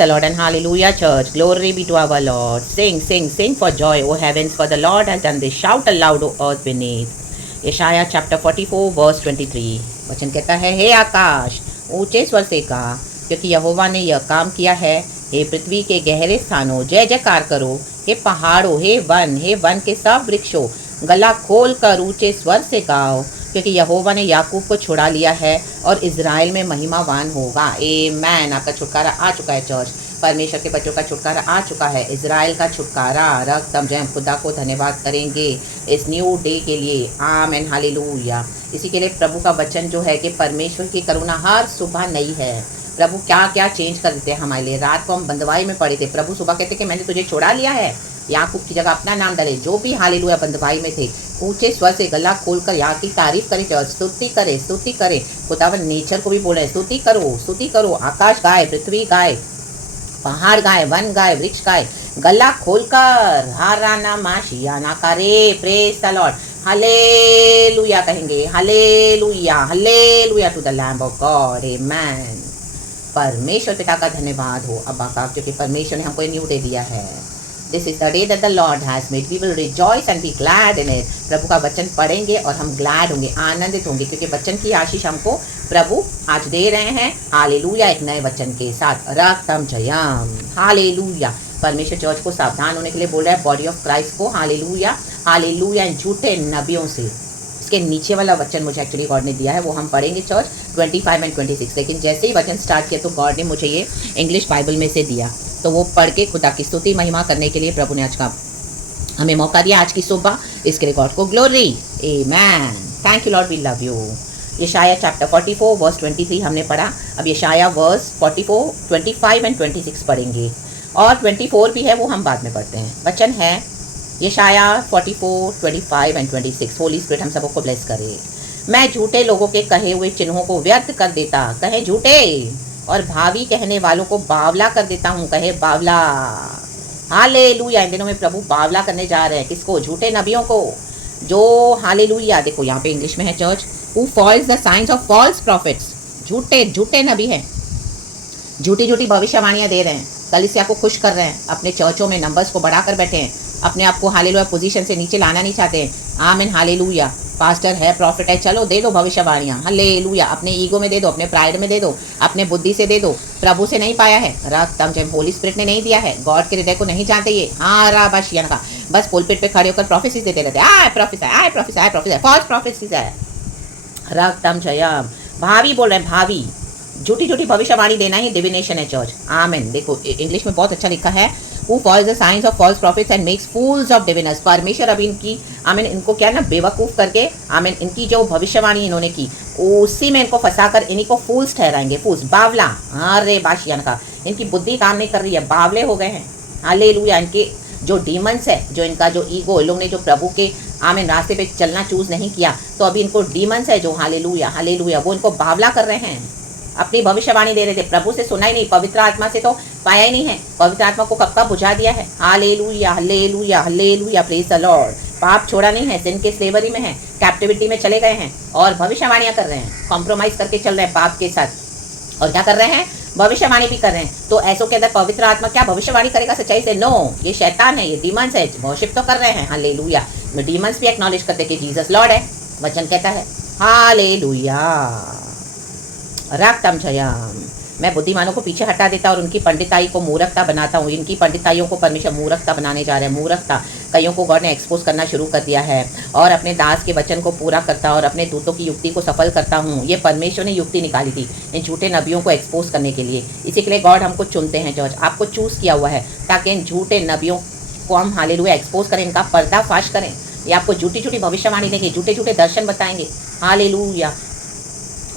the Lord and hallelujah, church. Glory be to our Lord. Sing, sing, sing for joy, O heavens, for the Lord has done this. Shout aloud, O earth beneath. यशाया chapter 44 verse 23 वचन कहता है, हे आकाश ऊंचे स्वर से गा, क्योंकि यहोवा ने यह काम किया है। हे पृथ्वी के गहरे स्थानों जय जयकार करो। हे पहाड़ों, हे वन के सब वृक्षों, गला खोल कर ऊंचे स्वर से गाओ, क्योंकि यहोवा ने याकूब को छुड़ा लिया है और इज़राइल में महिमावान होगा। आमेन। आपका छुटकारा आ चुका है चर्च। परमेश्वर के बच्चों का छुटकारा आ चुका है। इज़राइल का छुटकारा रख तम जय। खुदा को धन्यवाद करेंगे इस न्यू डे के लिए। आमेन, हालेलुया। इसी के लिए प्रभु का वचन जो है कि परमेश्वर की करुणा हर सुबह नई है। प्रभु क्या क्या चेंज कर देते हैं हमारे लिए। रात को हम बंदवाई में पड़े थे, प्रभु सुबह कहते कि मैंने तुझे छोड़ा लिया है, याकूब की जगह अपना नाम डाले। जो भी हालेलुया बंदवाई में थे, ऊंचे स्वर से गला खोलकर यहाँ की तारीफ करे, स्तुति करे। खुदावन नेचर को भी बोले स्तुति करो। आकाश गाए, पृथ्वी गाए, पहाड़ गाए, वन गाए, वृक्ष गाए, गला खोलकर हाराना माशियाना करे। प्रेज द लॉर्ड, हालेलुया कहेंगे। Hallelujah to the lamb of god. Amen. परमेश्वर पिता का धन्यवाद हो अब्बा का, क्योंकि परमेश्वर ने हमको न्यू डे दिया है। This is the day that the lord has made, we will rejoice and be glad in it. प्रभु का वचन पढ़ेंगे और हम ग्लैड होंगे, आनंदित होंगे, क्योंकि वचन की आशीष हमको प्रभु आज दे रहे हैं। हालेलुया। एक नए वचन के साथ रक्तम जयम। हालेलुया। परमेश्वर चर्च को सावधान होने के लिए बोल रहा है, बॉडी ऑफ क्राइस्ट को। हालेलुया। झूठे नबियों से। इसके नीचे वाला वचन मुझे एक्चुअली गॉड ने दिया है, वो हम पढ़ेंगे चर्च 25 एंड 26। लेकिन जैसे ही वचन स्टार्ट किया तो गॉड ने मुझे ये इंग्लिश बाइबल में से दिया, तो वो पढ़ के खुदा की स्तुति महिमा करने के लिए प्रभु ने आज का हमें मौका दिया आज की सुबह। इसके लिए गॉड को glory. Amen. Thank you lord, we love you. यशाया चैप्टर 44 वर्स 23 हमने पढ़ा। अब यशाया वर्स 44, 25 एंड 26 पढ़ेंगे, और 24 भी है, वो हम बाद में पढ़ते हैं। वचन है यशाया 44, 25 एंड 26। होली स्पिरिट हम सबको ब्लेस करे। मैं झूठे लोगों के कहे हुए चिन्हों को व्यर्थ कर देता, कहे झूठे, और भावी कहने वालों को बावला कर देता हूँ, कहे बावला। हालेलुया। इन दिनों में प्रभु बावला करने जा रहे हैं। किसको? झूठे नबियों को। जो हालेलुया, देखो यहाँ पे इंग्लिश में है church, who falls the science of false prophets. झूठे नबी हैं, झूठी भविष्यवाणियाँ दे रहे हैं, कलीसिया को खुश कर रहे हैं, अपने चर्चों में नंबर्स को बढ़ाकर बैठे हैं, अपने आप को हालेलुया पोजीशन से नीचे लाना नहीं चाहते हैं। आमीन, हालेलुया। पास्टर है, प्रॉफिट है, चलो दे दो भविष्यवाणियाँ, हालेलुया। अपने ईगो में दे दो, अपने प्राइड में दे दो, अपने बुद्धि से दे दो। प्रभु से नहीं पाया है, रक्तम जब होली स्पिरिट ने नहीं दिया है, गॉड के हृदय को नहीं जानते ये। हाँ राबाशियन का बस पुलपिट पे खड़े होकर प्रोफेसीज देते रहते, आए प्रोफेसर फॉल्स प्रोफेसीज है। रक्तम जयम। भावी बोल रहे हैं, भावी। झूठी भविष्यवाणी देना ही डिविनेशन है चर्च। आमीन। देखो इंग्लिश में बहुत अच्छा लिखा है, who follows the signs of false prophets and makes fools of diviners। परमेश्वर अभी इनकी आमीन इनको क्या ना बेवकूफ़ करके आमीन इनकी जो भविष्यवाणी इन्होंने की उसी में इनको फंसाकर इन्हीं को फूल्स ठहराएंगे। फूल्स, बावला। अरे बाशियान का इनकी बुद्धि काम नहीं कर रही है, बावले हो गए हैं। हालेलुया। इनके जो डीमंस है, जो इनका जो ईगो, इन लोग ने जो प्रभु के आमीन रास्ते पे चलना चूज नहीं किया, तो अभी इनको डीमंस है जो हालेलुया वो इनको बावला कर रहे हैं। अपनी भविष्यवाणी दे रहे थे, प्रभु से सुना ही नहीं, पवित्र आत्मा से तो पाया ही नहीं है। पवित्र आत्मा को कब का बुझा दिया है। हालेलुया। Praise the Lord. पाप छोड़ा नहीं है, सिन के स्लेवरी में है, कैप्टिविटी में चले गए हैं और भविष्यवाणियां कर रहे हैं, कॉम्प्रोमाइज करके चल रहे हैं पाप के साथ। और क्या कर रहे हैं? भविष्यवाणी भी कर रहे हैं। तो ऐसों के अंदर पवित्र आत्मा क्या भविष्यवाणी करेगा सच्चाई से? नो, ये शैतान है, ये डीमंस है, वर्शिप तो कर रहे हैं। हालेलुया। डीमंस भी एक्नॉलेज करते कि जीसस लॉर्ड है। वचन कहता है हालेलुया। रक्तम जयम। मैं बुद्धिमानों को पीछे हटा देता और उनकी पंडिताई को मूर्खता बनाता हूँ। इनकी पंडिताइयों को परमेश्वर मूर्खता बनाने जा रहे हैं। मूर्खता कईयों को गॉड ने एक्सपोज करना शुरू कर दिया है, और अपने दास के वचन को पूरा करता और अपने दूतों की युक्ति को सफल करता हूँ। ये परमेश्वर ने युक्ति निकाली थी इन झूठे नबियों को एक्सपोज करने के लिए। इसी के लिए गॉड हमको चुनते हैं जॉर्ज, आपको चूज़ किया हुआ है, ताकि इन झूठे नबियों को हम हालेलुया एक्सपोज करें, इनका पर्दाफाश करें। ये आपको झूठी भविष्यवाणी देंगे, झूठे दर्शन बताएंगे। Hallelujah.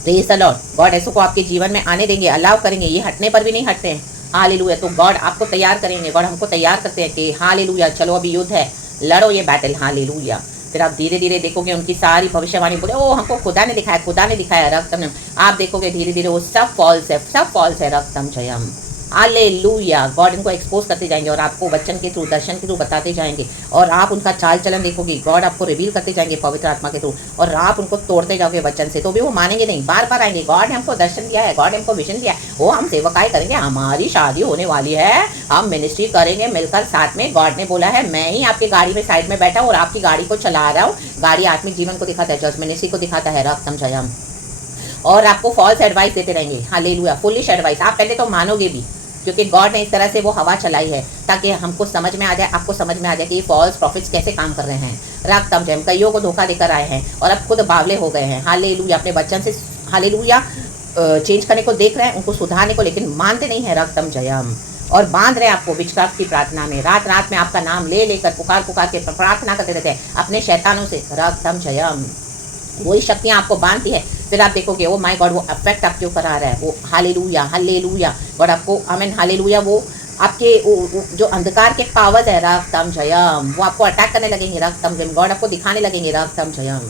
Praise the lord. God ऐसों को आपके जीवन में आने देंगे, अलाउ करेंगे, ये हटने पर भी नहीं हटते हैं। हालेलुया। तो गॉड आपको तैयार करेंगे, गॉड हमको तैयार करते हैं कि हालेलुया चलो अभी युद्ध है, लड़ो ये बैटल। हालेलुया। फिर आप धीरे धीरे देखोगे उनकी सारी भविष्यवाणी बोले ओ हमको खुदा ने दिखाया, रक्तम। आप देखोगे धीरे धीरे वो सब फॉल्स है, रक्तम जयम। हालेलुया। गॉड इनको एक्सपोज करते जाएंगे और आपको वचन के थ्रू, दर्शन के थ्रू बताते जाएंगे और आप उनका चाल चलन देखोगे। गॉड आपको रिवील करते जाएंगे पवित्र आत्मा के थ्रू और आप उनको तोड़ते जाओगे वचन से, तो भी वो मानेंगे नहीं, बार बार आएंगे। गॉड ने हमको दर्शन दिया है, गॉड ने हमको विजन दिया है, वो हम सेवकाई करेंगे, हमारी शादी होने वाली है, हम मिनिस्ट्री करेंगे मिलकर साथ में। गॉड ने बोला है मैं ही आपकी गाड़ी में साइड में बैठा हूँ और आपकी गाड़ी को चला रहा हूँ। गाड़ी आत्मिक जीवन को दिखाता है, चर्च मिनिस्ट्री को दिखाता है, रब समझाया। और आपको फॉल्स एडवाइस देते रहेंगे, हालेलुया, फुलिश एडवाइस। आप पहले तो मानोगे भी, क्योंकि गॉड ने इस तरह से वो हवा चलाई है ताकि हमको समझ में आ जाए, आपको समझ में आ जाए कि ये फॉल्स प्रॉफिट्स कैसे काम कर रहे हैं। राग तम जम कईयों को धोखा देकर आए हैं और अब खुद बावले हो गए हैं। हालेलुया, अपने बच्चन से हालेलुया चेंज करने को देख रहे हैं, उनको सुधारने को, लेकिन मानते नहीं है। रक्तम जयम, और बांध रहे हैं आपको विचक्राफ्ट की प्रार्थना में। रात रात में आपका नाम ले लेकर पुकार पुकार के प्रार्थना करते रहते हैं अपने शैतानों से। रक्तम जयम, वही शक्तियाँ आपको बांधती है। फिर आप देखोगे वो माय गॉड, वो अफेक्ट आपके ऊपर आ रहा है। वो हालेलुया हालेलुया, गॉड आपको आमीन हालेलुया, वो आपके जो अंधकार के पावर्स है रक्तम जयम, वो आपको अटैक करने लगेंगे। रक्तम जयम, गॉड आपको दिखाने लगेंगे। रक्तम जयम,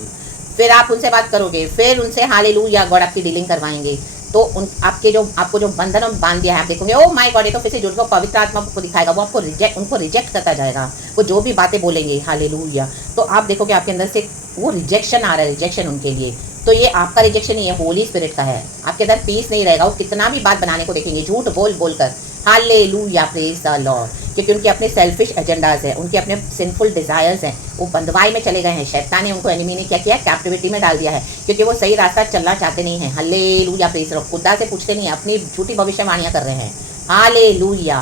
फिर आप उनसे बात करोगे, फिर उनसे हालेलुया गॉड आपकी डीलिंग करवाएंगे। तो उन आपको जो बंधन में बांध दिया है, आप देखोगे ओ माय गॉड, ये तो फिर से जुड़ कर पवित्र आत्मा को दिखाएगा। वो आपको उनको रिजेक्ट करता जाएगा। वो जो भी बातें बोलेंगे हालेलुया, तो आप देखोगे आपके अंदर से वो रिजेक्शन आ रहा है, रिजेक्शन उनके लिए। तो ये आपका रिजेक्शन नहीं है, होली स्पिरिट का है। आपके अंदर पीस नहीं रहेगा, वो कितना भी बात बनाने को देखेंगे, झूठ बोल बोल कर। हालेलुया, प्रेज द लॉर्ड, क्योंकि उनके अपने सेल्फिश एजेंडाज हैं, उनके अपने सिंफुल डिजायर्स हैं। वो बंधवाई में चले गए हैं, शैतान ने उनको, एनिमी ने क्या किया, कैप्टिविटी में डाल दिया है, क्योंकि वो सही रास्ता चलना चाहते नहीं है। हालेलुया, प्रेज द लॉर्ड, खुदा से पूछते नहीं, अपनी झूठी भविष्यवाणियां कर रहे हैं। Hallelujah,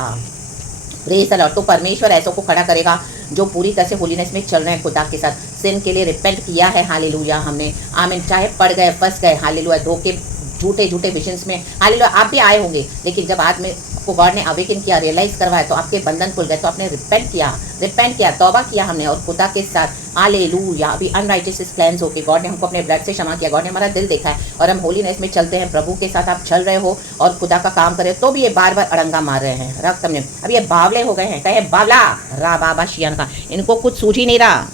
praise the Lord. तो परमेश्वर ऐसों को खड़ा करेगा जो पूरी तरह से होलीनेस में चल रहे हैं खुदा के साथ। सिन के लिए रिपेंट किया है, हालेलुया, हमने आमीन, चाहे पड़ गए, फंस गए, हालेलुया, धोखे, झूठे झूठे विजन्स में, हालेलुया, आप भी आए होंगे। लेकिन जब आज में आपको गॉड ने अवेकन किया, रियलाइज करवाया, तो आपके बंधन खुल गए, तो आपने रिपेंट किया, तौबा किया हमने और खुदा के साथ। हालेलुया, अभी अनराइचियस क्लेंस होके गॉड ने हमको अपने ब्लड से क्षमा किया, गॉड ने हमारा दिल देखा है और हम होलीनेस में चलते हैं। प्रभु के साथ आप चल रहे हो और खुदा का काम कर रहे हो, तो भी ये बार बार अड़ंगा मार रहे हैं। रक्त हमने, अब ये बावले हो गए हैं, कहे बावला रा बाबा शियान का, इनको कुछ सूझ ही नहीं रहा।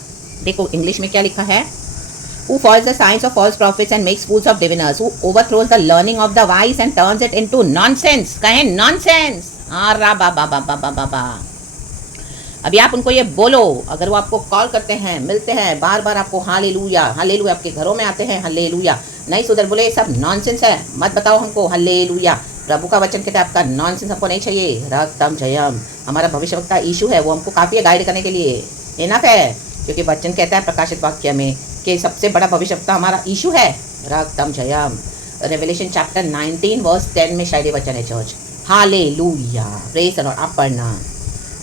देखो इंग्लिश में क्या लिखा है, who follows the signs of false prophets and makes fools of diviners, who overthrows the learning of the wise and turns it into nonsense। कहें nonsense, रा बाबा बाबा बाबा बा। अभी आप उनको ये बोलो, अगर वो आपको कॉल करते हैं, मिलते हैं, बार बार आपको हालेलुया हालेलुया, आपके घरों में आते हैं, हालेलुया, नहीं सुधर, बोले ये सब नॉनसेंस है, मत बताओ हमको, हालेलुया। प्रभु का वचन कहते हैं आपका नॉनसेंस हमको नहीं चाहिए। रक्तम जयम, हमारा भविष्यवक्ता यीशु है, वो हमको काफ़ी है गाइड करने के लिए, इनफ है, क्योंकि वचन कहता है प्रकाशित वाक्य में कि सबसे बड़ा भविष्यवक्ता हमारा यीशु है। रक्तम जयम, रेवलेशन चैप्टर 19 वर्स 10 में शायद ये वचन है church. Hallelujah, praise the Lord. आप पढ़ना,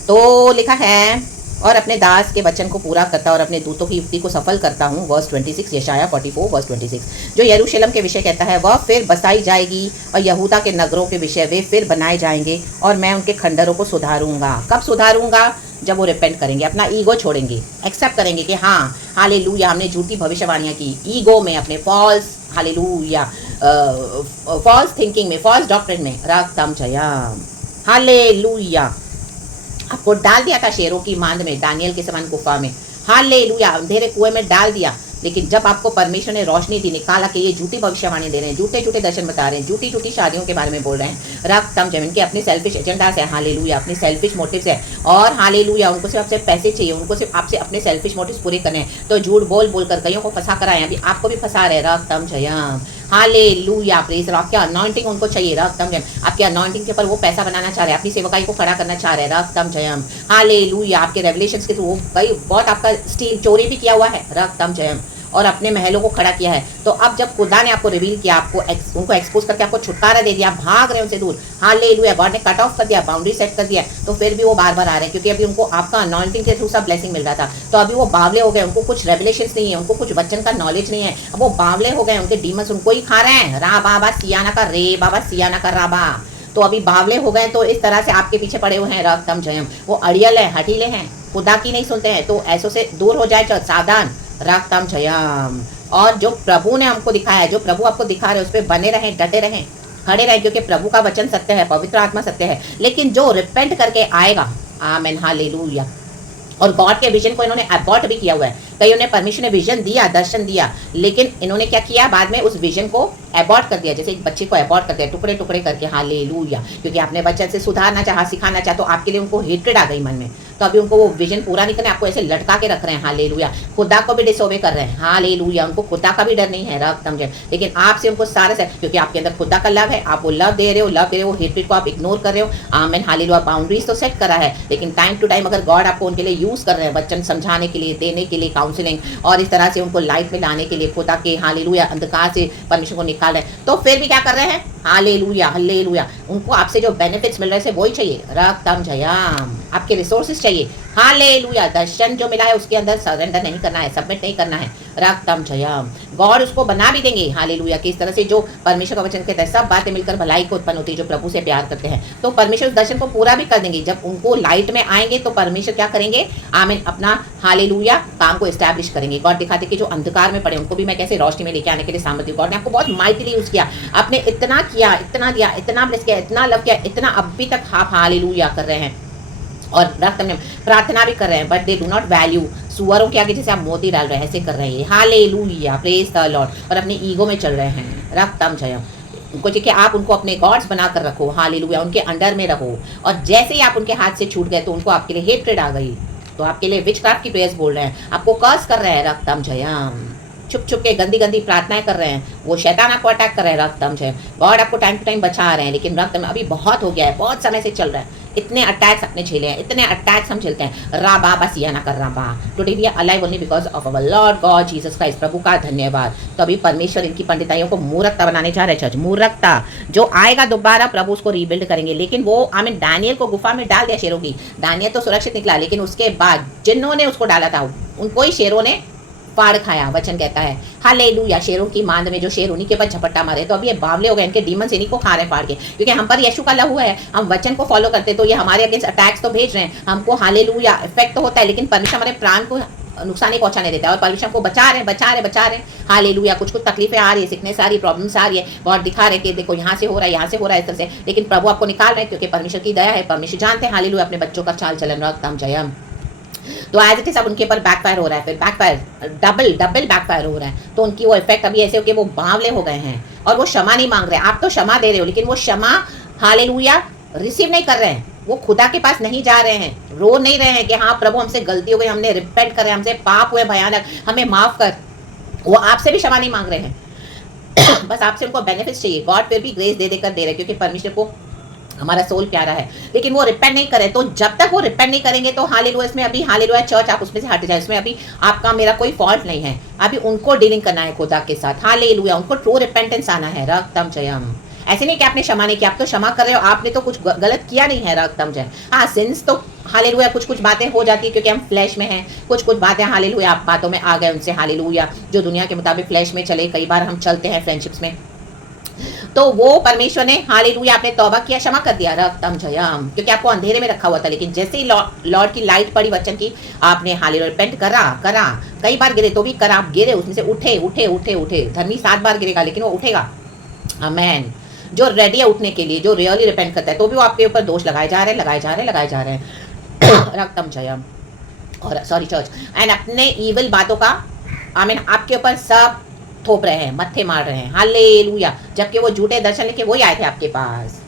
तो लिखा है, और अपने दास के वचन को पूरा करता और अपने दूतों की युक्ति को सफल करता हूँ। वर्स 26, यशाया 44 वर्स 26, जो यरूशलेम के विषय कहता है, वह फिर बसाई जाएगी और यहूदा के नगरों के विषय वे फिर बनाए जाएंगे और मैं उनके खंडरों को सुधारूंगा। कब सुधारूंगा? जब वो रिपेंट करेंगे, अपना ईगो छोड़ेंगे, एक्सेप्ट करेंगे कि हाँ हालेलुया, हमने झूठी भविष्यवाणियाँ की, ईगो में, अपने फॉल्स हालेलुया फॉल्स थिंकिंग में, फॉल्स डॉक्ट्रिन में। रक्तम जयम, हालेलुया, आपको डाल दिया था शेरों की मांद में, दानियल के समान गुफा में, हालेलुया, अंधेरे कुएं में डाल दिया। लेकिन जब आपको परमेश्वर ने रोशनी दी, निकाला कि ये झूठी भविष्यवाणी दे रहे हैं, झूठे झूठे दर्शन बता रहे हैं, झूठी झूठी शादियों के बारे में बोल रहे हैं, रक्तम जमीन के अपनी सेल्फिश एजेंडा से, हालेलुया, अपनी सेल्फिश मोटिव्स है, और हालेलुया, उनको सिर्फ आपसे पैसे चाहिए, उनको सिर्फ आपसे अपने सेल्फिश मोटिव्स पूरे करने हैं, तो झूठ बोल बोल कर कईयों को फंसा कर आए, अभी आपको भी फंसा रहे। रक्तम जयम, हालेलुया, प्रेज लॉर्ड। क्या अनॉइंटिंग उनको चाहिए, रक्तम जयम, आपके अनॉइंटिंग के ऊपर वो पैसा बनाना चाह रहे हैं, अपनी सेवकाई को खड़ा करना चाह रहे हैं। रक्तम जयम, हालेलुया, आपके रेवलेशंस के थ्रू कई बहुत आपका स्टील चोरी भी किया हुआ है। रक्तम जयम, और अपने महलों को खड़ा किया है। तो अब जब खुदा ने आपको रिवील किया, आपको उनको एक्सपोज करके आपको छुटकारा दे दिया, भाग रहे हैं उनसे दूर, हालेलुया, गॉड ने कट ऑफ कर दिया, बाउंड्री सेट कर दिया, तो फिर भी वो बार बार आ रहे हैं, क्योंकि अभी उनको आपका अनॉइंटिंग के थ्रू सब ब्लेसिंग मिल रहा था। तो अभी वो बावले हो गए, उनको कुछ रेवलेशंस नहीं है, उनको कुछ वचन का नॉलेज नहीं है, अब वो बावले हो गए, उनके डीमंस उनको ही खा रहे हैं। रा बाबा सियाना का रे बाबा सियाना का राबा, तो अभी बावले हो गए, तो इस तरह से आपके पीछे पड़े हुए हैं। रक्तम जयम, वो अड़ियल है, हठीले हैं, खुदा की नहीं सुनते हैं, तो ऐसों से दूर हो जाए, सावधान। रक्तम जयम, और जो प्रभु ने हमको दिखाया है, जो प्रभु आपको दिखा रहे हैं, उस पर बने रहें, डटे रहें, खड़े रहें, क्योंकि प्रभु का वचन सत्य है, पवित्र आत्मा सत्य है। लेकिन जो रिपेंट करके आएगा, आमेन, हालेलुया, और गॉड के विजन को इन्होंने अबॉर्ट भी किया हुआ है। कईयों ने परमेश्वर ने विजन दिया, दर्शन दिया, लेकिन इन्होंने क्या किया, बाद में उस विजन को अबॉर्ट कर दिया। जैसे एक बच्चे को अबॉर्ट करते हैं टुकड़े टुकड़े करके, हालेलुया, क्योंकि आपने बच्चे से सुधारना चाहा, सिखाना चाहा, तो आपके लिए उनको हेट्रेड आ गई मन में, तो अभी उनको वो विजन पूरा नहीं करना, आपको ऐसे लटका के रख रहे हैं, हालेलुया। खुदा को भी डिसोबे कर रहे हैं, हालेलुया। उनको खुदा का भी डर नहीं है, रब समझे, लेकिन आपसे उनको सारे से, क्योंकि आपके अंदर खुदा का लव है, आप वो लव दे रहे हो, लव दे रहे हो, हेट्रेड को आप इग्नोर कर रहे हो। आमेन, हालेलुया। बाउंड्रीज तो सेट करा है, लेकिन टाइम टू टाइम अगर गॉड आपको उनके लिए यूज कर रहे हैं, वचन समझाने के लिए, देने के लिए, काउंसलिंग, और इस तरह से उनको लाइट में लाने के लिए, खुदा के हालेलुया अंधकार से परमेश्वर को निकाल रहे हैं, तो फिर भी क्या कर रहे हैं, हालेलुया, हालेलुया। उनको आपसे जो बेनिफिट्स मिल रहे हैं वही चाहिए, रक्तम जयाम, आपके रिसोर्सेज चाहिए, हालेलुया। दर्शन जो मिला है उसके अंदर सरेंडर नहीं करना है, सबमिट नहीं करना है, रक्तम जयाम। गॉड उसको बना भी देंगे, हालेलुया, कि इस तरह से जो परमेश्वर का वचन कहते हैं, सब बातें मिलकर भलाई को उत्पन्न होती है, जो प्रभु से प्यार करते हैं, तो परमेश्वर उस दर्शन को पूरा भी कर देंगे। जब उनको लाइट में आएंगे तो परमेश्वर क्या करेंगे, आमीन, अपना हालेलुया काम को एस्टैब्लिश करेंगे। गॉड दिखाते कि जो अंधकार में पड़े उनको भी मैं कैसे रोशनी में लेके आने के लिए सामर्थ्य, गॉड ने आपको बहुत माइटली यूज किया, आपने इतना किया, इतना दिया, इतना ब्लेस किया, इतना लव किया, इतना अभी तक आप हालेलुया कर रहे हैं और रक्त में प्रार्थना भी कर रहे हैं, but they do not value. सुअरों के आगे जैसे आप मोती डाल रहे हैं ऐसे कर रहे हैं, हालेलुया, प्रेज द लॉर्ड, और अपने ईगो में चल रहे हैं, रक्तम जयम। उनको चाहिए कि आप उनको अपने गॉड्स बनाकर रखो, हालेलुया, उनके अंडर में रहो, और जैसे ही आप उनके हाथ से छूट गए तो उनको आपके लिए हेट्रेड आ गई, तो आपके लिए विचक्राफ्ट की प्रेयर्स बोल रहे हैं, आपको कर्स कर रहे हैं, रक्तम जयम। छुप छुप के गंदी गंदी प्रार्थनाएं कर रहे हैं, वो शैतान आपको अटैक कर रहे हैं, रक्तम जय। गॉड आपको टाइम टू टाइम बचा रहे हैं, लेकिन रक्त में अभी बहुत हो गया है, बहुत समय से चल रहा है, इतने अटैक्स अपने झेले हैं, इतने अटैक्स हम झेलते हैं, राबा बस या ना कर राबा। Today we are alive only because of our lord God Jesus Christ, प्रभु का धन्यवाद। तो अभी परमेश्वर इनकी पंडिताइयों को मूर्खता बनाने जा रहे हैं, चर्च, मूर्खता जो आएगा दोबारा, प्रभु उसको रीबिल्ड करेंगे। लेकिन वो आमीन दानियल को गुफा में डाल दिया शेरों की, दानियल तो सुरक्षित निकला, लेकिन उसके बाद जिन्होंने उसको डाला था उनको ही शेरों ने फाड़ खाया, वचन कहता है, हालेलुया। शेरों की मांद में जो शेर उन्हीं के ऊपर झपट्टा मारे, तो अब ये बावले हो गए, इनके डीमंस इन्हीं को खा रहे फाड़ के, क्योंकि हम पर यीशु का लहू है, हम वचन को फॉलो करते, तो ये हमारे अगेंस्ट अटैक्स तो भेज रहे हैं, हमको हालेलुया इफेक्ट तो होता है, लेकिन परमेश्वर हमारे प्राण को नुकसान नहीं पहुंचाने देता है, और परमेश्वर को बचा रहे, हालेलुया। कुछ कुछ तकलीफें आ रही है, सिकनेस आ रही है, प्रॉब्लम्स आ रही है, बहुत दिखा रहे कि देखो यहाँ से हो रहा है, यहाँ से हो रहा है, इस तरह से, लेकिन प्रभु आपको निकाल रहे हैं, क्योंकि परमेश्वर की दया है, परमेश्वर जानते हैं, हालेलुया, अपने बच्चों का चाल चलन, रक्तम जयम। तो एज इट इज अब उनके ऊपर बैकफायर हो रहा है, फिर बैकफायर डबल बैकफायर हो रहा है, तो उनकी वो इफेक्ट अभी ऐसे हो कि वो बावले हो गए हैं, और वो क्षमा नहीं मांग रहे हैं। आप तो क्षमा दे रहे हो, लेकिन वो क्षमा हालेलुया रिसीव नहीं कर रहे हैं, वो खुदा के पास नहीं जा रहे हैं, रो नहीं रहे हैं कि हाँ प्रभु हमसे गलती हो गई, हमने रिपेंट कर रहे हैं, हमसे पाप हुए भयानक, हमें माफ कर। वो आपसे भी क्षमा नहीं मांग रहे हैं बस आपसे उनको बेनिफिट चाहिए। गॉड फिर भी ग्रेस दे देकर दे रहे, क्योंकि परमेश्वर को हमारा सोल प्यारा है, लेकिन वो रिपेंट नहीं करे, तो जब तक वो रिपेंट नहीं करेंगे तो हालेलुया, इसमें अभी हालेलुया चर्च आप उसमें से हट जाए, इसमें अभी आपका मेरा कोई फॉल्ट नहीं है, अभी उनको डीलिंग करना है खुदा के साथ, हालेलुया, उनको ट्रू रिपेंटेंस आना है, रक्तम जयम। ऐसे नहीं कि आपने क्षमा नहीं किया, आप तो क्षमा कर रहे हो, आपने तो कुछ गलत किया नहीं है, रक्तम जय। हाँ, सिंस तो हालेलुया कुछ बातें हो जाती है, क्योंकि हम फ्लैश में हैं, कुछ बातें हालेलुया आप बातों में आ गए उनसे, हालेलुया, जो दुनिया के मुताबिक फ्लैश में चले, कई बार हम चलते हैं फ्रेंडशिप्स में, तो वो परमेश्वर ने हालेलुया आपने तौबा किया, क्षमा कर दिया, रक्तम जयम, क्योंकि आपको अंधेरे में रखा हुआ था, लेकिन जैसे ही लॉर्ड की लाइट पड़ी वचन की, आपने हालेलुया रिपेंट करा, कई बार गिरे तो भी करा, आप गिरे, उसमें से उठे। धर्मी 7 बार गिरेगा, लेकिन वो उठेगा, आमेन। जो रेडी है उठने के लिए, जो रियली रिपेंट करता है, तो भी वो आपके ऊपर दोष लगाए जा रहे हैं रक्तम जयम, और सॉरी चर्च, एंड अपने इविल बातों का आमीन आपके ऊपर सब थोप रहे हैं, मत्थे मार रहे हैं, हालेलुया, जबकि वो झूठे दर्शन लेके वही आए थे आपके पास,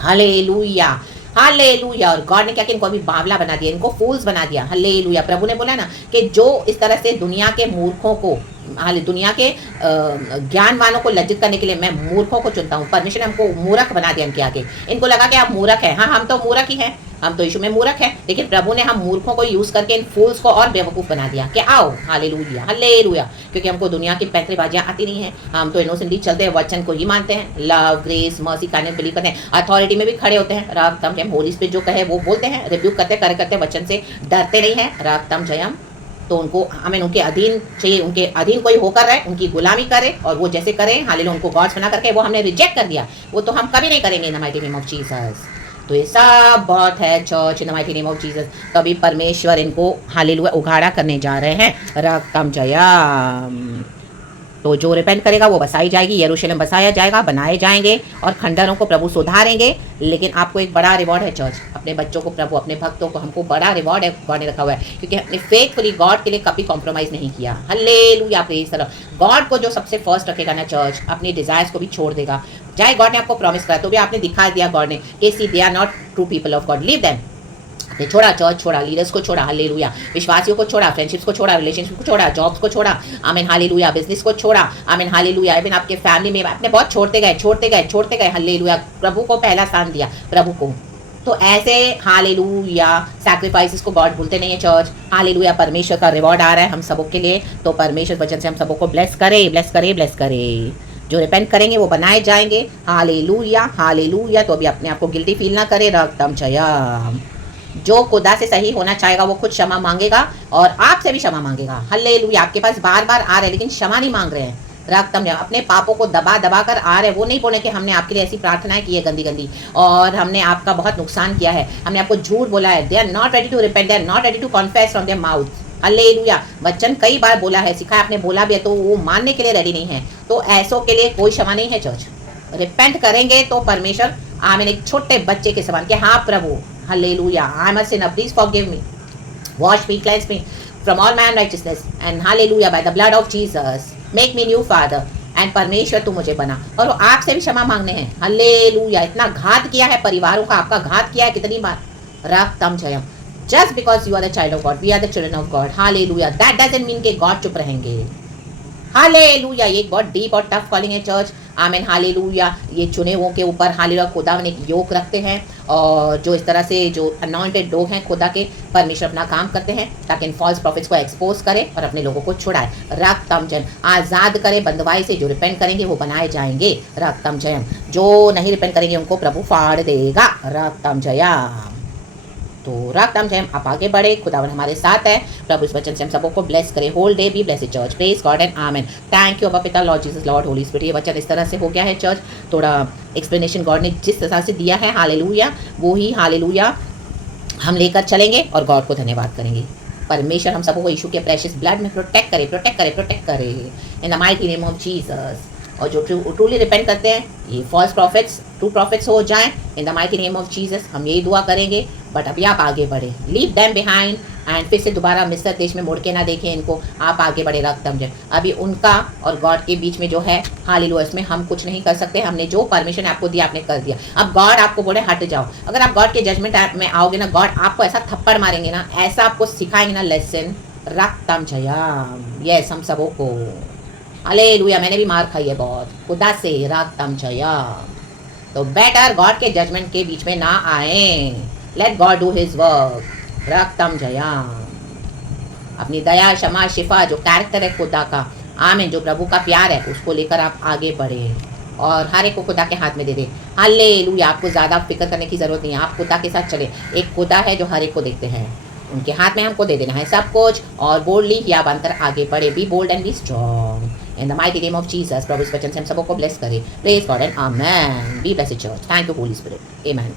हालेलुया। और गॉड ने क्या किया, इनको अभी बावला बना दिया, इनको फूल्स बना दिया, हालेलुया। प्रभु ने बोला ना कि जो इस तरह से दुनिया के मूर्खों को, दुनिया के ज्ञानवानों को लज्जित करने के लिए मैं मूर्खों को चुनता हूँ। परमेश्वर ने हमको मूर्ख बना दिया इनके आगे, इनको लगा कि आप मूर्ख हैं, हाँ हम तो मूर्ख ही हैं, हम तो यीशु में मूर्ख हैं, लेकिन प्रभु ने हम मूर्खों को यूज करके इन फूल्स को और बेवकूफ बना दिया कि आओ, हालेलुया, क्योंकि हमको दुनिया की पैंतरेबाजियां आती नहीं है, हम तो इनोसेंटली चलते हैं, वचन को ही मानते हैं, love, grace, mercy, kindness believe करते हैं, अथॉरिटी में भी खड़े होते हैं, रक्तम जयम, होली स्पिरिट जो कहे वो बोलते हैं, रिब्यूक करते वचन से डरते नहीं है, रक्तम जयम। तो उनको हमें उनके अधीन चाहिए, उनके अधीन कोई होकर रहे, उनकी गुलामी करे, और वो जैसे करें हालेलुया, उनको गॉड्स बना करके, वो हमने रिजेक्ट कर दिया, वो तो हम कभी नहीं करेंगे इन the mighty name of Jesus. तो ये सब बहुत है church in the mighty name of Jesus. कभी परमेश्वर इनको हालेलुया उघाड़ा करने जा रहे हैं, रक्तम जयम। तो जो रिपेंट करेगा वो बसाई जाएगी, यरूशलेम बसाया जाएगा, बनाए जाएंगे और खंडरों को प्रभु सुधारेंगे। लेकिन आपको एक बड़ा रिवॉर्ड है चर्च, अपने बच्चों को प्रभु, अपने भक्तों को, हमको बड़ा रिवॉर्ड है गॉड ने रखा हुआ है, क्योंकि हमने फेथफुली गॉड के लिए कभी कॉम्प्रोमाइज़ नहीं किया। Hallelujah, praise the lord. God को जो सबसे फर्स्ट रखेगा ना चर्च, अपनी डिजायर्स को भी छोड़ देगा। चाहे गॉड ने आपको प्रॉमिस करा तो भी आपने दिखा दिया गॉड ने कि see they are not true people of God, leave them. आपने छोड़ा, चर्च छोड़ा, लीडर्स को छोड़ा, हालेलुया, विश्वासियों को छोड़ा, फ्रेंडशिप्स को छोड़ा, रिलेशनशिप को छोड़ा, जॉब्स को छोड़ा, आमीन हालेलुया, बिजनेस को छोड़ा, आमीन हालेलुया, इवन आपके फैमिली में आपने बहुत छोड़ते गए, छोड़ते गए, छोड़ते गए, हालेलुया, प्रभु को पहला स्थान दिया, प्रभु को। तो ऐसे हालेलुया सैक्रिफाइसेस को गॉड भूलते नहीं है चर्च। हालेलुया, परमेश्वर का रिवॉर्ड आ रहा है हम सबों के लिए। तो परमेश्वर वचन से हम सबों को ब्लेस करे, ब्लेस करे, ब्लेस करे। जो रिपेंट करेंगे वो बनाए जाएंगे। Hallelujah, hallelujah. तो अभी अपने आप को गिल्टी फील ना करे, रक्तम जयम। जो खुदा से सही होना चाहेगा वो खुद क्षमा मांगेगा और आपसे भी क्षमा मांगेगा। हालेलुया, आपके पास बार बार आ रहे हैं लेकिन क्षमा नहीं मांग रहे हैं, रक्तम जयम। अपने पापों को दबा दबा कर आ रहे हैं, वो नहीं बोले कि हमने आपके लिए ऐसी प्रार्थनाएं की है गंदी गंदी और हमने आपका बहुत नुकसान किया है, हमने आपको झूठ बोला है। They are not ready to repent, they are not ready to confess from their mouth. Hallelujah, वचन कई बार बोला है, सिखाया, आपने बोला भी है, तो वो मानने के लिए रेडी नहीं है। तो ऐसों के लिए कोई क्षमा नहीं है चर्च। रिपेंट करेंगे तो परमेश्वर आमीन, एक छोटे बच्चे के समान कि हाँ प्रभु, hallelujah, I am a sinner, please forgive me, wash me, cleanse me from all my unrighteousness and hallelujah by the blood of Jesus make me new father. And परमेश्वर तू मुझे बना, और वो आपसे भी क्षमा मांगने हैं। हालेलुया, इतना घात किया है परिवारों का, आपका घात किया है कितनी बार, रक्तम जयम। Just because you are the child of God, we are the children of God, hallelujah, that doesn't mean कि गॉड चुप रहेंगे। हालेलुया, ये बहुत डीप और टफ कॉलिंग है चर्च, आमीन हालेलुया। ये चुने हुओं के ऊपर हालेलुया खुदा ने एक योग रखते हैं, और जो इस तरह से जो अनॉइंटेड लोग हैं खुदा के, परमेश्वर अपना काम करते हैं ताकि इन फॉल्स प्रॉफिट्स को एक्सपोज करे और अपने लोगों को छुड़ाए। रक्तम जयम, आज़ाद करे बंदवाई से। जो रिपेंट करेंगे वो बनाए जाएंगे, रक्तम जयम। जो नहीं रिपेंट करेंगे उनको प्रभु फाड़ देगा, रक्तम जयम। तो रक्तम जयम, आप आगे बढ़े, खुदावन हमारे साथ है। प्रभु इस वचन से हम सबों को ब्लेस करे। Whole day be blessed church, praise God and amen. Thank you अबा पिता, Lord Jesus, Lord Holy Spirit. ये वचन इस तरह से हो गया है चर्च, थोड़ा एक्सप्लेनेशन गॉड ने जिस तरह से दिया है, हालेलुया, वो ही हालेलुया हम लेकर चलेंगे और गॉड को धन्यवाद करेंगे। परमेश्वर हम सबको यीशु के प्रेशियस ब्लड में प्रोटेक्ट करे, प्रोटेक्ट करे, प्रोटेक्ट करे, इन the mighty name of Jesus. और जो ट्रूली रिपेंट करते हैं, ये फॉल्स प्रॉफिट्स ट्रू प्रॉफिट्स हो जाएं इन the mighty name of Jesus. हम यही दुआ करेंगे। बट अभी आप आगे बढ़े, लीव देम बिहाइंड एंड फिर से दोबारा मिस्र देश में मुड़ के ना देखें इनको, आप आगे बढ़े, रक्तम जय। अभी उनका और गॉड के बीच में जो है हालेलुया, इसमें हम कुछ नहीं कर सकते। हमने जो परमिशन आपको दिया आपने कर दिया। अब गॉड आपको बोले हट जाओ, अगर आप गॉड के जजमेंट में आओगे ना, गॉड आपको ऐसा थप्पड़ मारेंगे ना, ऐसा आपको सिखाएंगे ना लेसन, रक्तम जयम। यस, हम सबों को हालेलुया। मैंने भी मार खाई है बहुत खुदा से, रक्तम जयम। तो बेटर गॉड के जजमेंट के बीच में ना आए, let God do his work, रक्तम जयम। अपनी दया, क्षमा, शिफा जो कैरेक्टर है खुदा का, आमीन, जो प्रभु का प्यार है, उसको लेकर आप आगे बढ़े और हर एक को खुदा के हाथ में दे दे। हालेलुया, आपको ज़्यादा फिक्र करने की ज़रूरत नहीं है, आप खुदा के साथ चले। एक खुदा है जो हर एक को देखते हैं, उनके हाथ में हमको दे देना है सब कुछ और बोल्डली या बनकर आगे बढ़े। Be bold and be strong in the mighty name of Jesus. प्रभु इस वचन से हम सबको ब्लेस करे। Praise God and amen. Be blessed church. Thank you holy spirit, amen.